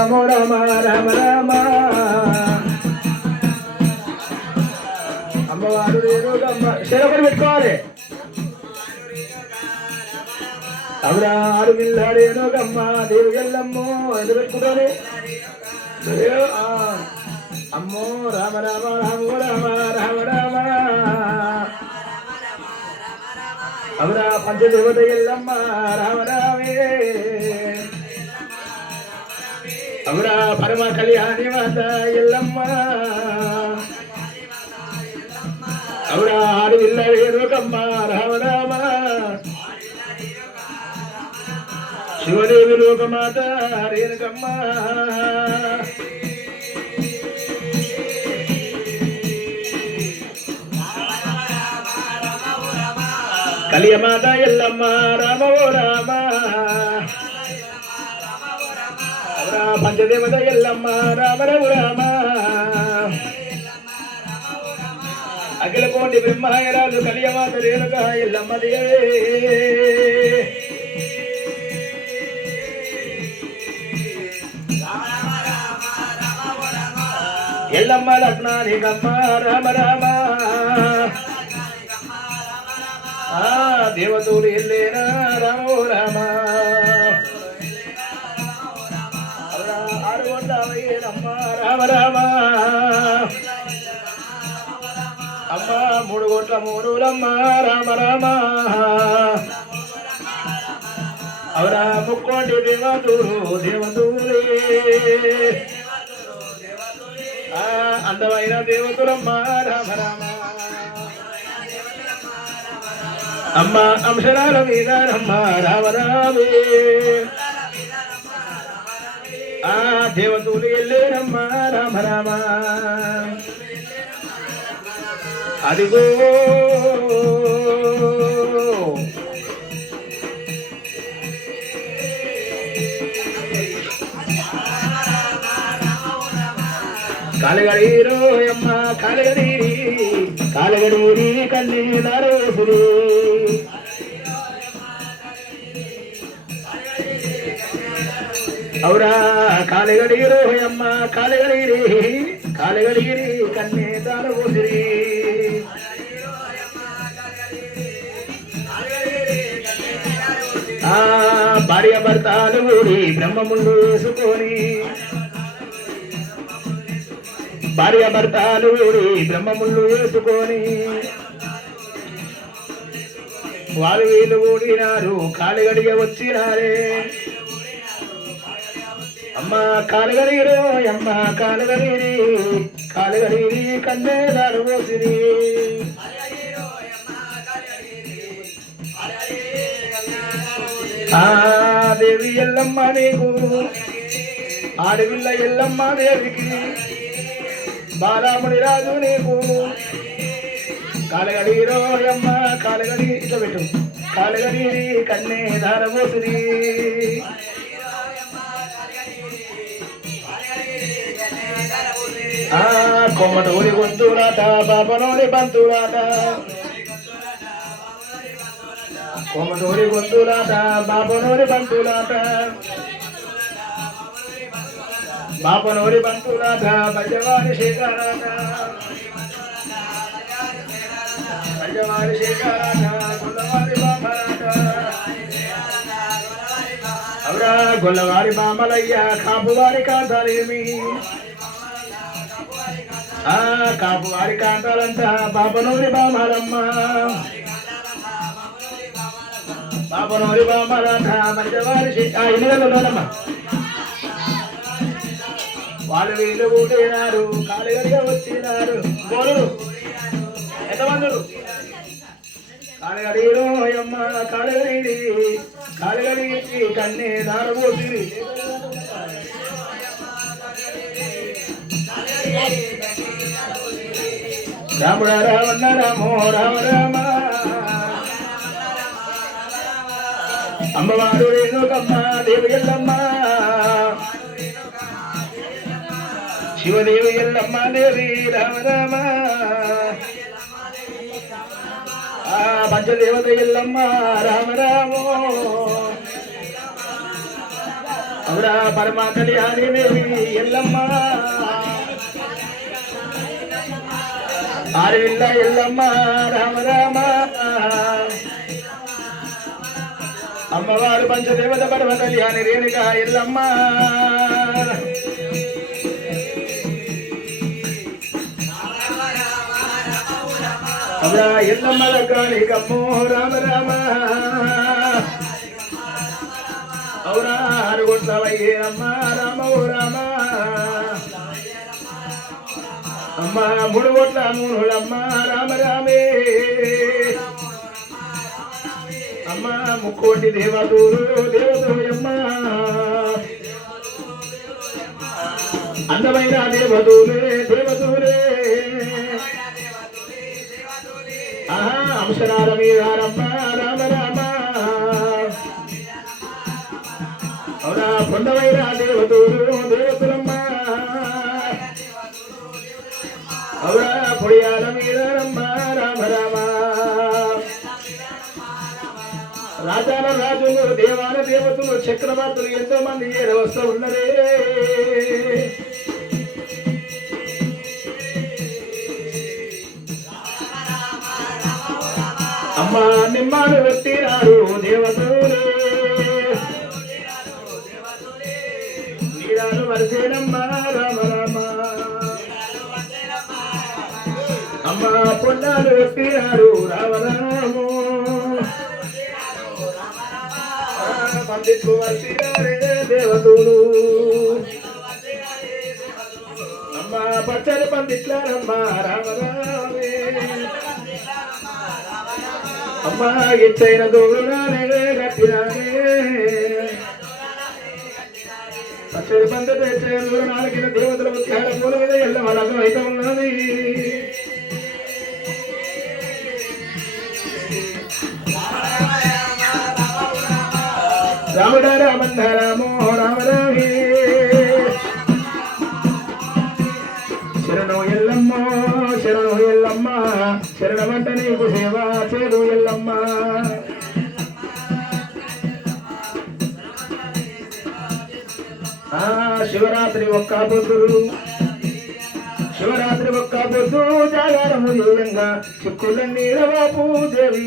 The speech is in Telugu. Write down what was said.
రామ రామ రామ రామ అమ్మవారు రేణుకమ్మ చెరొకటి పెట్టుకోవాలి అవురా ఆరు పిల్ల రేణుకమ్మ దేవి ఎల్లమ్మో ఎదురు పెట్టుకుంటారు అమ్మో రామ రామ రామ రామ రామ రామ అవురా పంచదేవత ఎల్లమ్మ రామ రామే అవురా పరమ కళ్యాణి మాత ఎల్లమ్మ అవురా ఆరు పిల్ల రేణుకమ్మ రామ రామ శివదేవి లోకమాత రేణుకమ్మ కలియమాత ఎల్లమ్మ రామ ఓ రామ పంచదేవత ఎల్లమ్మ రామ రఘు రామ అఖిల కోటి బ్రహ్మరాజు కలియమాత రేణుక ఎల్లమ్మ దేవే ఎల్లమ్మ లగ్నానికమ్మ రామ రామ దేవతలు ఎల్లేనా రామ ఓ రామ రామ రామ అమ్మ మూడు కోట్ల మూడులమ్మ రామ రామ అవరా ముక్కోటి దేవతూలే అందమైన దేవతలమ్మ రామ రామ అమ్మ అంశరాల మీద రమ్మ రామ రామే దేవతలు ఎల్లేరమ్మ రామ రామ అదిగో కాలగడీరో అమ్మ కాలగడీరి కాలగడీరి కన్నీ నారోసురి అవురా కాలగడీరో అమ్మ కాలగడీరి కాలగడీరి కన్నీ దారవోసిరి భార్య భర్తలు ఊరి బ్రహ్మముండు వేసుకొని భార్య భర్తలు ఊరి బ్రహ్మముండు వేసుకొని వాళ్ళు వీళ్ళు ఊడినారు కాలుగడిగ వచ్చినారే అమ్మ కాలుగడిగిరో అమ్మ కాలుగడిగిరి కాలుగడిగిరి కన్నే దారు పోసిరి దేవి ఎల్లమ్మ నీకు ఆడవిల్ల ఎల్లమ్మ దేవికి బాలాముడి రాజు నీకు కాలగడీరో అమ్మ కాలగడి ఇట్లా పెట్టు కాలగడీరి కన్నే దారబోసిరి కొమ్మటూరి గొంతులాట బాపనోడి బంతులాట కొమ్మటూరి గొంతులాట బాపనోడి బంతులాట బాపనోడి బంతులాట బజవారి శేఖరాట బజవారి శేఖరాట గొల్లవారి బామరాట అవురా గొల్లవారి బామలయ్య కాపువారి కాంతాలేమి కాపువారి కాంతాలంతా బాపనూరి బామలమ్మ బాపనూరి బామలంట బజవారి ఇల్లులోనమ్మ వాళ్ళు వీళ్ళు ఊడినారు కాలుగడిగా వచ్చినారు గోరుడు ఎంతమందుడు కాలుగడిలో అమ్మ కాలుగడి కాలుగడి కన్నే దారబోసి రాముడ రావణ రామో రామ రామ అమ్మవారు రేణుకమ్మ దేవి ఎల్లమ్మ శివదేవి ఎల్లమ్మ దేవి రామ రామ పంచదేవత ఎల్లమ్మ రామ రామో అవురా పరమా కళ్యాణి దేవి ఎల్లమ్మ ఆరువిల్ల ఎల్లమ్మ రామ రామ అమ్మవారు పంచదేవత పరమ కళ్యాణి రేణుక ఎల్లమ్మ అవురా ఎల్లమ్మ దగ్గర కమ్మో రామ రామ అవురా అరుగుంటవయ్యే అమ్మ రామ ఓ రామ అమ్మ ముడుగొట్ల మూనులమ్మ రామ రామే అమ్మ ముక్కోటి దేవతూరు దేవతూయమ్మ అందమైన దేవతూరే దేవతూరే ఆహా అంశనార మీరారమ్మ రామ రామ అవునా పొందవైన దేవతూరు దేవతులమ్మ అవునా పొడియాల మీరారమ్మ రామ రామ రాజాల రాజులు దేవాల దేవతలు చక్రవర్తులు ఎంతో మంది వస్తూ ఉన్నరే అమ్మ నిమ్మాలు పెట్టినారు దేవతలే నీరాలు వరసేనమ్మ రామ రామ అమ్మ పొన్నాలు పెట్టినారు రామరాము పండితు వరసినారే దేవతలు అమ్మ పచ్చడి పండిట్లారమ్మ రామరామే అమ్మ ఇచ్చైన దూరానే కట్టినానే పచ్చడి పంట తెచ్చే దూరాలకి దేవతల ఉత్సాహ పూల మీద ఎల్ల వాళ్ళకు అయితే ఉన్నది రాముడ రామంద రామో రామరామే శరణు ఎల్లమ్మ శరణు ఎల్లమ్మ శరణమంట నీకు సేవ చేరు ఎల్లమ్మ శివరాత్రి ఒక్క పొద్దు శివరాత్రి ఒక్క పొద్దు జాగారము జీవంగా చిక్కులన్నీ రవాపు దేవి